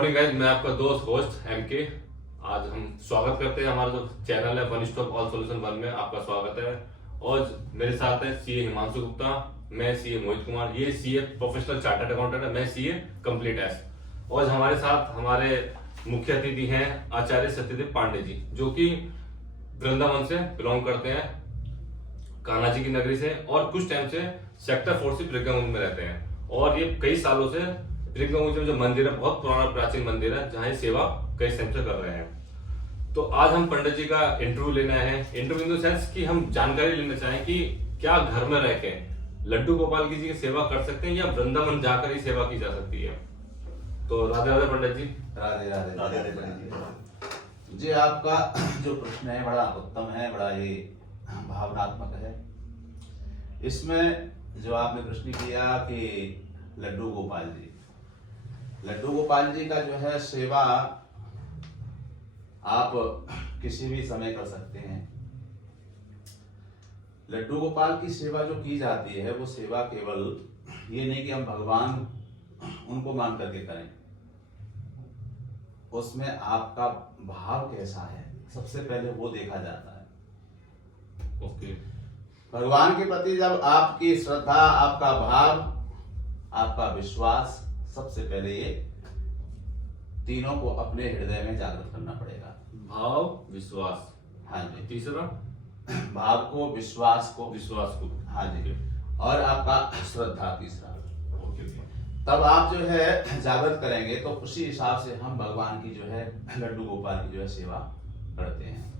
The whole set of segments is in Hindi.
मॉर्निंग गाइस, मैं आपका दोस्त होस्ट एमके। आज हम स्वागत करते हैं हमारा जो चैनल है one stop all solution one में आपका स्वागत है। और मेरे साथ है सीए हिमांशु गुप्ता, मैं सीए मोहित कुमार, ये सीए प्रोफेशनल चार्टर्ड अकाउंटेंट है, मैं सीए कंप्लीट एस। और हमारे साथ हमारे मुख्य अतिथि हैं आचार्य सत्यदेव पांडे जी, जो कि वृंदावन से बिलोंग करते हैं, कान्हा जी की नगरी से, और कुछ टाइम से सेक्टर 4 से प्रिगमगंज में रहते हैं। और ये कई सालों से प्रिगमगंज में जो मंदिर है, बहुत पुराना प्राचीन मंदिर है, जहाँ ये सेवा कई समय से कर रहे हैं। तो आज हम पंडित जी का इंटरव्यू लेना है। इंटरव्यू इन द सेंस कि हम जानकारी लेना चाहें कि क्या घर में रह के लड्डू गोपाल जी की सेवा कर सकते हैं या वृंदावन जाकर ही सेवा की जा सकती है। तो राधे राधे पंडित जी। राधे राधे राधे राधे पंडित जी, आपका जो प्रश्न है बड़ा उत्तम है, बड़ा ये भावनात्मक है। इसमें जो आपने प्रश्न किया कि लड्डू गोपाल जी का जो है सेवा आप किसी भी समय कर सकते हैं। लड्डू गोपाल की सेवा जो की जाती है वो सेवा केवल ये नहीं कि हम भगवान उनको मान करके करें, उसमें आपका भाव कैसा है सबसे पहले वो देखा जाता है। ओके। भगवान के प्रति जब आपकी श्रद्धा, आपका भाव, आपका विश्वास, सबसे पहले ये तीनों को अपने हृदय में जागृत करना पड़ेगा। भाव, विश्वास, हाँ जी। तीसरा भाव को, विश्वास को, हाँ जी, और आपका श्रद्धा तीसरा। तब आप जो है जागृत करेंगे तो उसी हिसाब से हम भगवान की जो है लड्डू गोपाल की जो है सेवा करते हैं।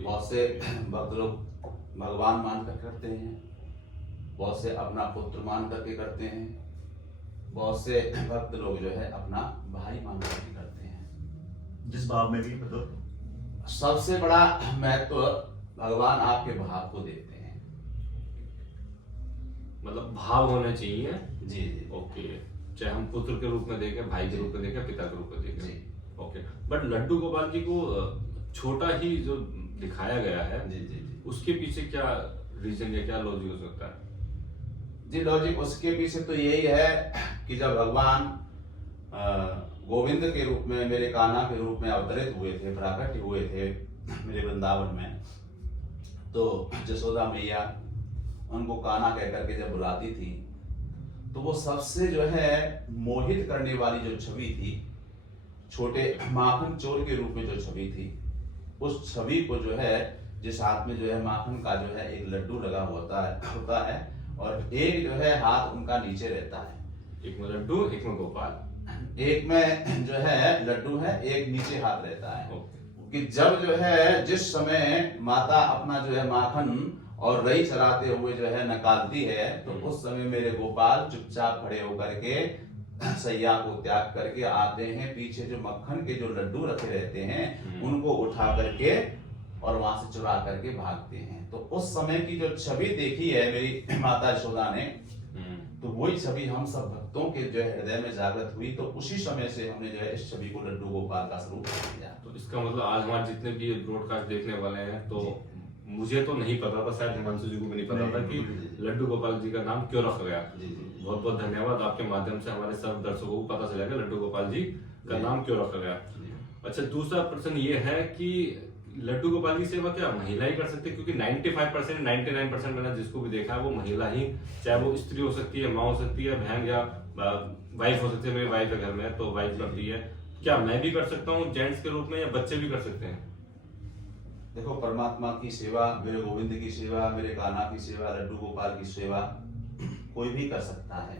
बहुत से भक्त लोग भगवान मान कर करते हैं, बहुत से अपना पुत्र मान करके करते हैं, बहुत से भक्त लोग जो है अपना भाई मान करके करते हैं। जिस भाव में भी मतलब सबसे बड़ा महत्व भगवान आपके भाव को देते हैं। मतलब भाव होने चाहिए। जी जी। ओके। चाहे हम पुत्र के रूप में देखें, भाई के रूप में देखें, पिता के रूप में देखें। जी। ओके। बट लड्डू गोपाल जी को छोटा ही जो दिखाया गया है, जी जी जी। उसके पीछे क्या रीजन या क्या लॉजिक हो सकता है? जी, लॉजिक उसके पीछे तो यही है कि जब भगवान गोविंद के रूप में, मेरे कान्हा के रूप में अवतरित हुए थे, प्राकट्य हुए थे मेरे वृंदावन में, तो जसोदा मैया उनको कान्हा कह करके जब बुलाती थी तो वो सबसे जो है मोहित करने वाली जो छवि थी, छोटे माखन चोर के रूप में जो छवि थी, उस छवि को जो है, जिस हाथ में जो है माखन का जो है एक लड्डू लगा होता है और एक जो है हाथ उनका नीचे रहता है, एक में लड्डू, एक में गोपाल, एक में जो है लड्डू है, एक नीचे हाथ रहता है। ओके। कि जब जो है जिस समय माता अपना जो है माखन और रई चराते हुए जो है निकालती है, तो उस समय मेरे गोपाल चुपचाप खड़े होकर के सैया को त्याग करके आते हैं, पीछे जो मक्खन के जो लड्डू रखे रहते हैं उनको उठा करके और वहां से चुरा करके भागते हैं। तो उस समय की जो छवि देखी है मेरी माता यशोदा ने, तो वही छवि हम सब भक्तों के जो है हृदय में जागृत हुई, तो उसी समय से हमने जो है इस छवि को लड्डू गोपाल का स्वरूप दिया। तो इसका मतलब आज हमारे जितने भी ब्रॉडकास्ट देखने वाले हैं, तो मुझे तो नहीं पता था, शायद हिमांशु जी को भी नहीं पता था कि लड्डू गोपाल जी का नाम क्यों रखा गया। बहुत बहुत धन्यवाद, आपके माध्यम से हमारे सब दर्शकों को पता चलेगा लड्डू गोपाल जी का नाम क्यों रखा गया। अच्छा, दूसरा प्रश्न ये है कि लड्डू गोपाल की सेवा क्या महिला ही कर सकती है? क्योंकि 95% 99% मैंने जिसको भी देखा है वो महिला ही, चाहे वो स्त्री हो सकती है, माँ हो सकती है, बहन या वाइफ हो सकती है। मेरी वाइफ है घर में, तो वाइफ करती है। क्या मैं भी कर सकता हूँ जेंट्स के रूप में, या बच्चे भी कर सकते हैं? देखो, परमात्मा की सेवा, मेरे गोविंद की सेवा, मेरे कान्हा की सेवा, लड्डू गोपाल की सेवा कोई भी कर सकता है,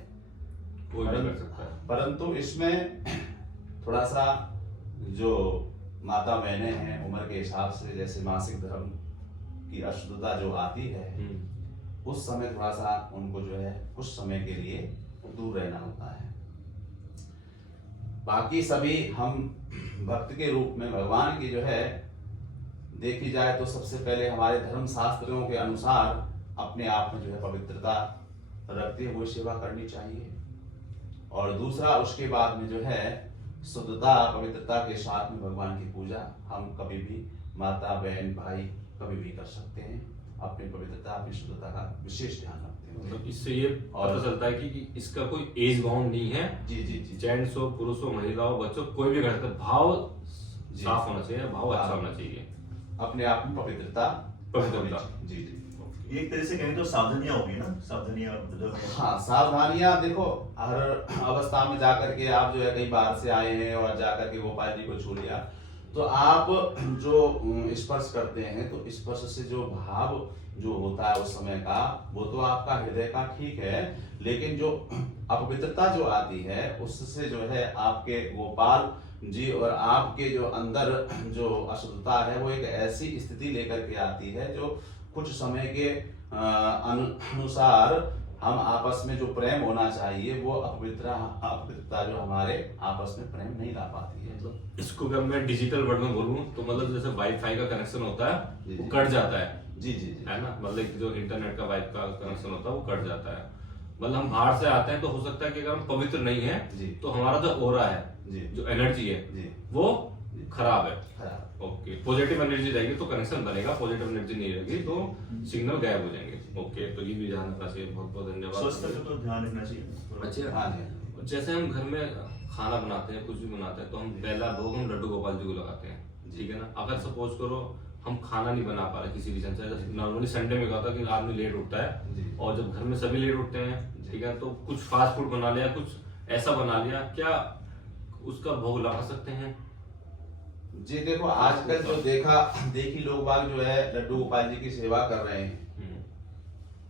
कोई भी कर सकता है। परंतु इसमें थोड़ा सा जो माता बहने हैं उम्र के हिसाब से, जैसे मासिक धर्म की अशुद्धता जो आती है, उस समय थोड़ा सा उनको जो है कुछ समय के लिए दूर रहना होता है। बाकी सभी हम भक्त के रूप में भगवान की जो है देखी जाए तो सबसे पहले हमारे धर्म शास्त्रों के अनुसार अपने आप में जो है पवित्रता रखते हुए सेवा करनी चाहिए, और दूसरा उसके बाद में जो है शुद्धता, पवित्रता के साथ में भगवान की पूजा हम कभी भी, माता बहन भाई कभी भी कर सकते हैं। अपनी पवित्रता, अपनी शुद्धता का विशेष ध्यान रखते हैं। मतलब इससे ये पता और- चलता है कि इसका कोई एज बाउंड नहीं है। जी जी जी जेंट्स हो, पुरुष हो, महिला हो, बच्चों, कोई भी कर सकता है। भाव जी। साफ होना चाहिए, भाव अच्छा हाँ। होना चाहिए। अपने आप में पवित्रता पवित्रता। जी जी ये एक तरह से कहें तो सावधानियां होगी ना, सावधानियां मतलब हाँ, सावधानियां देखो, हर अवस्था में जाकर के आप जो है कहीं बाहर से आए हैं और जाकर के गोपाल जी को छू लिया, तो आप जो स्पर्श करते हैं तो स्पर्श से जो भाव जो होता है उस समय का, वो तो आपका हृदय का ठीक है, लेकिन जो अपवित्रता जो आती है उससे जो है आपके गोपाल जी और आपके जो अंदर जो अशुद्धता है वो एक ऐसी स्थिति लेकर के आती है जो कुछ समय के अनुसार हम आपस में जो प्रेम होना चाहिए वो अपवित्रता जो हमारे आपस में प्रेम नहीं ला पाती है। मतलब इसको अगर मैं डिजिटल वर्ड में बोलूं तो मतलब जैसे वाईफाई का कनेक्शन होता है जी, वो जी। कट जाता है, जी जी जी है ना। मतलब जो इंटरनेट का वाईफाई का कनेक्शन होता है वो कट जाता है। मतलब हम बाहर से आते हैं तो हो सकता है कि अगर हम पवित्र नहीं है जी। तो हमारा जो ओरा है, जी। जो एनर्जी है, जी। वो खराब है। खराब। ओके, पॉजिटिव एनर्जी रहेगी तो कनेक्शन बनेगा, पॉजिटिव एनर्जी नहीं रहेगी तो सिग्नल गायब हो जाएंगे। ओके, तो ये भी ध्यान रखना चाहिए। बहुत बहुत स्वास्थ्य धन्यवाद। का तो ध्यान रखना चाहिए। अच्छा, हाँ जी। जैसे हम घर में खाना बनाते हैं, कुछ भी बनाते हैं, तो हम पहला भोग हम लड्डू गोपाल जी को लगाते हैं, ठीक है ना। अगर सपोज करो हम खाना नहीं बना पा रहे किसी रीजन से, नॉर्मली संडे में क्या होता है कि आदमी लेट उठता है, जी। और जब घर में सभी लेट उठते हैं, ठीक है, तो कुछ फास्ट फूड बना लिया, कुछ ऐसा बना लिया, क्या उसका भोग लगा सकते हैं? जी देखो, आजकल जो देखी लोग बाग जो है लड्डू गोपाल जी की सेवा कर रहे हैं,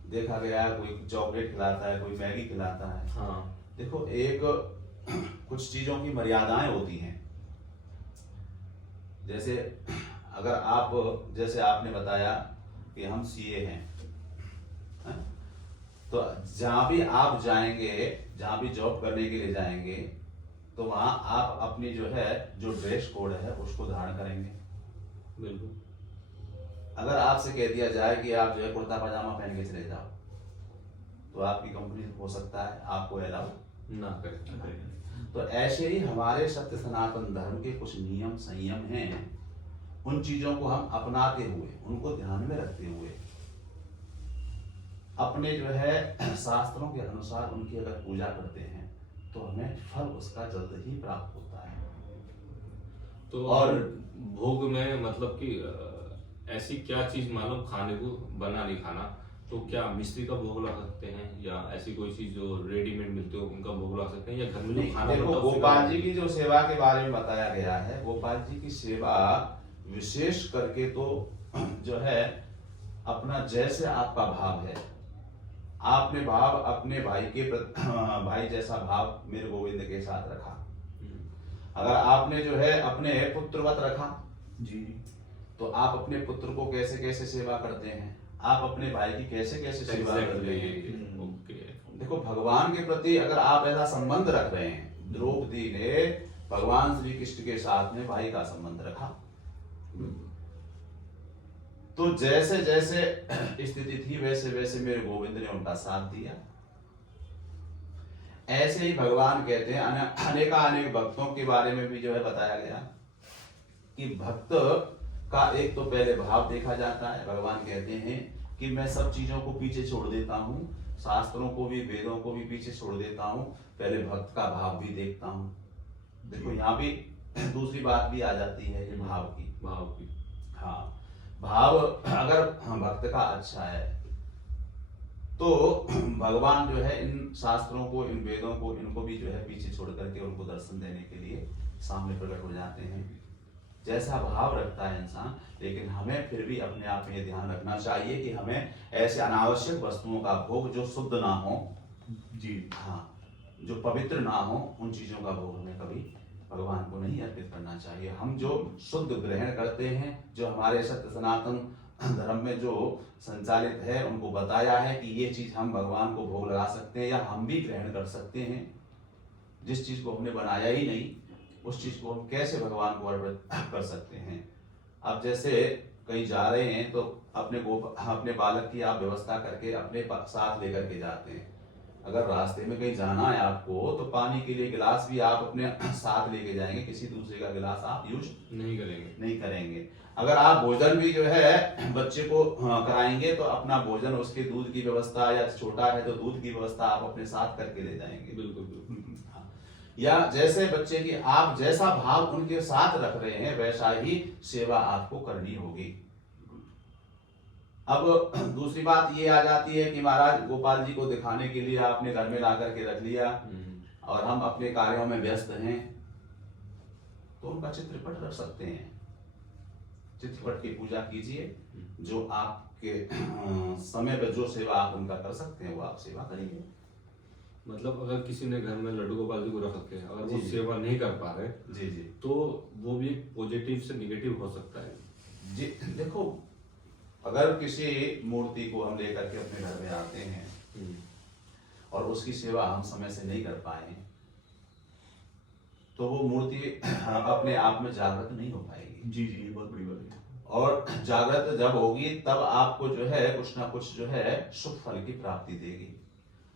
देखा गया है, कोई चॉकलेट खिलाता है, कोई मैगी खिलाता है। हाँ। देखो, एक कुछ चीजों की मर्यादाएं होती हैं। जैसे अगर आप, जैसे आपने बताया कि हम सीए हैं, हैं? तो जहां भी आप जाएंगे, जहां भी जॉब करने के लिए जाएंगे, तो वहां आप अपनी जो है जो ड्रेस कोड है उसको धारण करेंगे। बिल्कुल। अगर आपसे कह दिया जाए कि आप जो है कुर्ता पजामा पहन के चले जाओ, तो आपकी कंपनी हो सकता है आपको अलाउ ना करें। तो ऐसे ही हमारे सत्य सनातन धर्म के कुछ नियम संयम हैं, उन चीजों को हम अपनाते हुए, उनको ध्यान में रखते हुए, अपने जो है शास्त्रों के अनुसार उनकी अगर पूजा करते हैं तो हमें फल उसका जल्द ही प्राप्त होता है। तो और भोग में मतलब कि ऐसी क्या चीज मालूम खाने को बना नहीं खाना, तो क्या मिश्री का भोग लगा सकते हैं, या ऐसी कोई चीज जो रेडीमेड मिलती हो उनका भोग लगा सकते हैं, या घर में जो खाना देखो, बनता है उसका गोपाल भोग? जी की जो सेवा के बारे में बताया गया है, गोपाल जी की सेवा विशेष करके तो जो है अपना जैसे आपका भाव है, आपने भाव अपने भाई के भाई जैसा भाव मेरे गोविंद के साथ रखा। अगर आपने जो है अपने पुत्रवत रखा जी। तो आप अपने पुत्र को कैसे कैसे सेवा करते हैं, आप अपने भाई की कैसे कैसे सेवा करते हैं। ओके। देखो, भगवान के प्रति अगर आप ऐसा संबंध रख रहे हैं, द्रौपदी ने भगवान श्री कृष्ण के साथ में भाई का संबंध रखा, तो जैसे जैसे स्थिति थी वैसे वैसे मेरे गोविंद ने उनका साथ दिया। ऐसे ही भगवान कहते हैं, अनेक भक्तों के बारे में भी जो है बताया गया कि भक्त का एक तो पहले भाव देखा जाता है। भगवान कहते हैं कि मैं सब चीजों को पीछे छोड़ देता हूँ, शास्त्रों को भी, वेदों को भी पीछे छोड़ देता हूँ, पहले भक्त का भाव भी देखता हूँ। देखो, यहाँ भी दूसरी बात भी आ जाती है ये भाव की। हाँ, भाव अगर भक्त का अच्छा है तो भगवान जो है इन शास्त्रों को, इन वेदों को, इनको भी जो है पीछे छोड़ करके उनको दर्शन देने के लिए सामने प्रकट हो जाते हैं। जैसा भाव रखता है इंसान, लेकिन हमें फिर भी अपने आप में ये ध्यान रखना चाहिए कि हमें ऐसे अनावश्यक वस्तुओं का भोग जो शुद्ध ना हो, जी। हाँ, जो पवित्र ना हो, उन चीजों का भोग हमें कभी भगवान को नहीं अर्पित करना चाहिए। हम जो शुद्ध ग्रहण करते हैं, जो हमारे सत्य सनातन धर्म में जो संचालित है, उनको बताया है कि ये चीज हम भगवान को भोग लगा सकते हैं या हम भी ग्रहण कर सकते हैं। जिस चीज को हमने बनाया ही नहीं, उस चीज को हम कैसे भगवान को अर्पित कर सकते हैं। अब जैसे कहीं जा रहे हैं तो अपने बालक की आप व्यवस्था करके अपने साथ लेकर के जाते हैं, अगर रास्ते में कहीं जाना है आपको तो पानी के लिए गिलास भी आप अपने साथ लेके जाएंगे, किसी दूसरे का गिलास आप यूज नहीं करेंगे। अगर आप भोजन भी जो है बच्चे को कराएंगे तो अपना भोजन, उसके दूध की व्यवस्था, या छोटा है तो दूध की व्यवस्था आप अपने साथ करके ले जाएंगे। बिल्कुल। हाँ। या जैसे बच्चे की आप जैसा भाव उनके साथ रख रहे हैं वैसा ही सेवा आपको करनी होगी। अब दूसरी बात ये आ जाती है कि महाराज गोपाल जी को दिखाने के लिए आपने घर में ला करके रख लिया और हम अपने कार्यों में व्यस्त हैं, तो उनका चित्रपट रख सकते हैं, चित्रपट की पूजा कीजिए, जो आपके समय पर जो सेवा आप उनका कर सकते हैं वो आप सेवा करिए। मतलब अगर किसी ने घर में लड्डू गोपाल जी को रख रखे हैं, अगर वो जी। सेवा नहीं कर पा रहे जी जी तो वो भी पॉजिटिव से निगेटिव हो सकता है। जी देखो, अगर किसी मूर्ति को हम लेकर के अपने घर में आते हैं और उसकी सेवा हम समय से नहीं कर पाए तो वो मूर्ति अपने आप में जागृत नहीं हो पाएगी। जी जी, ये बहुत बड़ी बात है। और जागृत जब होगी तब आपको जो है कुछ ना कुछ जो है शुभ फल की प्राप्ति देगी,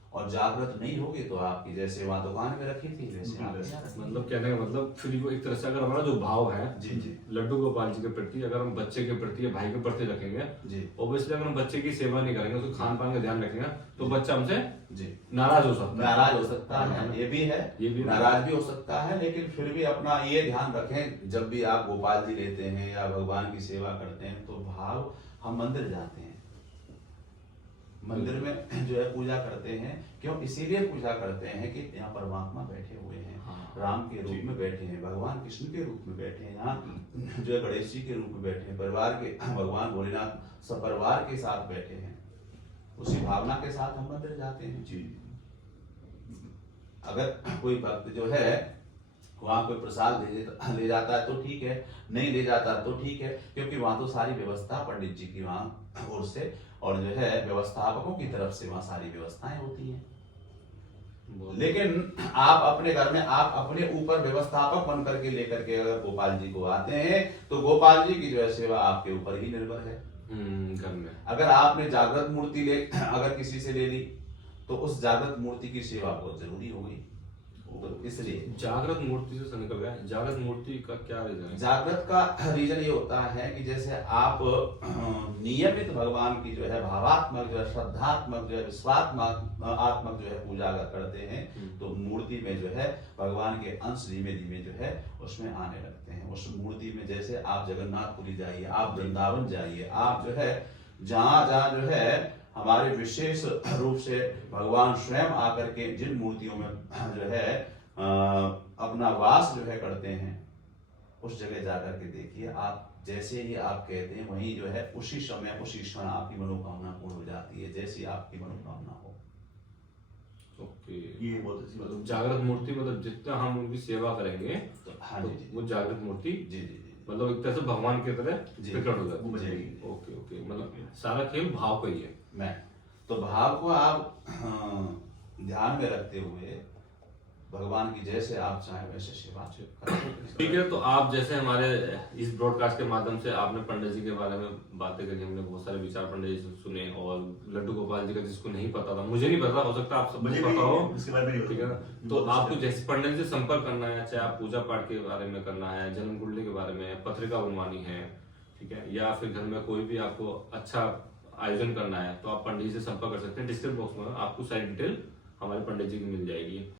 और जागृत नहीं होगी तो आपकी जैसे वहां दुकान में रखी थी वैसे आप यहाँ रखेंगे। मतलब कहने का मतलब फिर वो एक तरह से अगर हमारा जो भाव है जी जी लड्डू गोपाल जी के प्रति, अगर हम बच्चे के प्रति या भाई के प्रति रखेंगे, जी ऑब्वियसली अगर हम बच्चे की सेवा नहीं करेंगे, उसके खान पान का ध्यान रखेंगे तो बच्चा हमसे जी नाराज हो सकता है। नाराज हो सकता है, ये भी है, ये भी है। नाराज भी हो सकता है, लेकिन फिर भी अपना ये ध्यान रखें, जब भी आप गोपाल जी लेते हैं या भगवान की सेवा करते हैं तो भाव, हम मंदिर जाते हैं, मंदिर में जो है पूजा करते हैं, क्यों इसीलिए पूजा करते हैं कि यहाँ परमात्मा बैठे हुए हैं, राम के रूप में बैठे हैं, भगवान कृष्ण के रूप में बैठे हैं, यहाँ जो है गणेश जी के रूप में बैठे हैं, परिवार के भगवान भोलेनाथ सपरिवार के साथ बैठे हैं, उसी भावना के साथ हम मंदिर जाते हैं। जी अगर कोई भक्त जो है वहां कोई प्रसाद ले जाता है तो ठीक है, नहीं ले जाता तो ठीक है, क्योंकि वहां तो सारी व्यवस्था पंडित जी की वहां ओर से और जो है व्यवस्थापकों की तरफ से वहां सारी व्यवस्थाएं होती हैं। लेकिन आप अपने घर में आप अपने ऊपर व्यवस्थापक बन करके लेकर के अगर गोपाल जी को आते हैं तो गोपाल जी की जो है सेवा आपके ऊपर ही निर्भर है। घर में अगर आपने जागृत मूर्ति ले अगर किसी से ले ली तो उस जागृत मूर्ति की सेवा बहुत जरूरी हो गई, तो इसलिए जागृत मूर्ति से निकल गया। जागृत मूर्ति का क्या रीजन है? जागृत का रीजन ये होता है कि जैसे आप नियमित भगवान की जो है भावात्मक जो है श्रद्धात्मक जो है विश्वात्मक आत्मक जो है पूजा अगर करते हैं तो मूर्ति में जो है भगवान के अंश धीमे धीमे जो है उसमें आने लगते हैं। उस मूर्ति में जैसे आप जगन्नाथपुरी जाइए, आप वृंदावन जाइए, आप जो है जहाँ जहाँ जो है हमारे विशेष रूप से भगवान स्वयं आकर के जिन मूर्तियों में जो है अपना वास जो है करते हैं उस जगह जाकर के देखिए, आप जैसे ही आप कहते हैं वहीं जो है उसी समय उसी क्षण आपकी मनोकामना पूर्ण हो जाती है, जैसी आपकी मनोकामना हो। ओके, ये बहुत अच्छी बात मतलब जागृत मूर्ति, मतलब जितना हम उनकी सेवा करेंगे तो हाँ तो जी वो जागृत मूर्ति जी जी जी मतलब एक तरह से भगवान की तरह जी। प्रकट हो जाती वो है। बजाएगी। ओके ओके, मतलब सारा खेल भाव का ही है। मैं तो भाव को आप ध्यान में रखते हुए भगवान की जैसे आप चाहें वैसे सेवा करें। ठीक है, तो आप जैसे हमारे इस ब्रॉडकास्ट के माध्यम से आपने पंडित जी के बारे में बातें करी, हमने बहुत सारे विचार पंडित जी से सुने, और लड्डू गोपाल जी का जिसको नहीं पता था, मुझे नहीं पता, हो सकता है आप सबको मुझे पता हो, इसके बारे में नहीं ठीक है ना? पता। तो आपको जैसे पंडित जी से संपर्क करना है, चाहे आप पूजा पाठ के बारे में करना है, जन्म कुंडली के बारे में, पत्रिका बनवानी है, ठीक है, या फिर घर में कोई भी आपको अच्छा आयोजन करना है तो आप पंडित जी से संपर्क कर सकते हैं। डिस्क्रिप्शन बॉक्स में आपको सारी डिटेल हमारे पंडित जी की मिल जाएगी।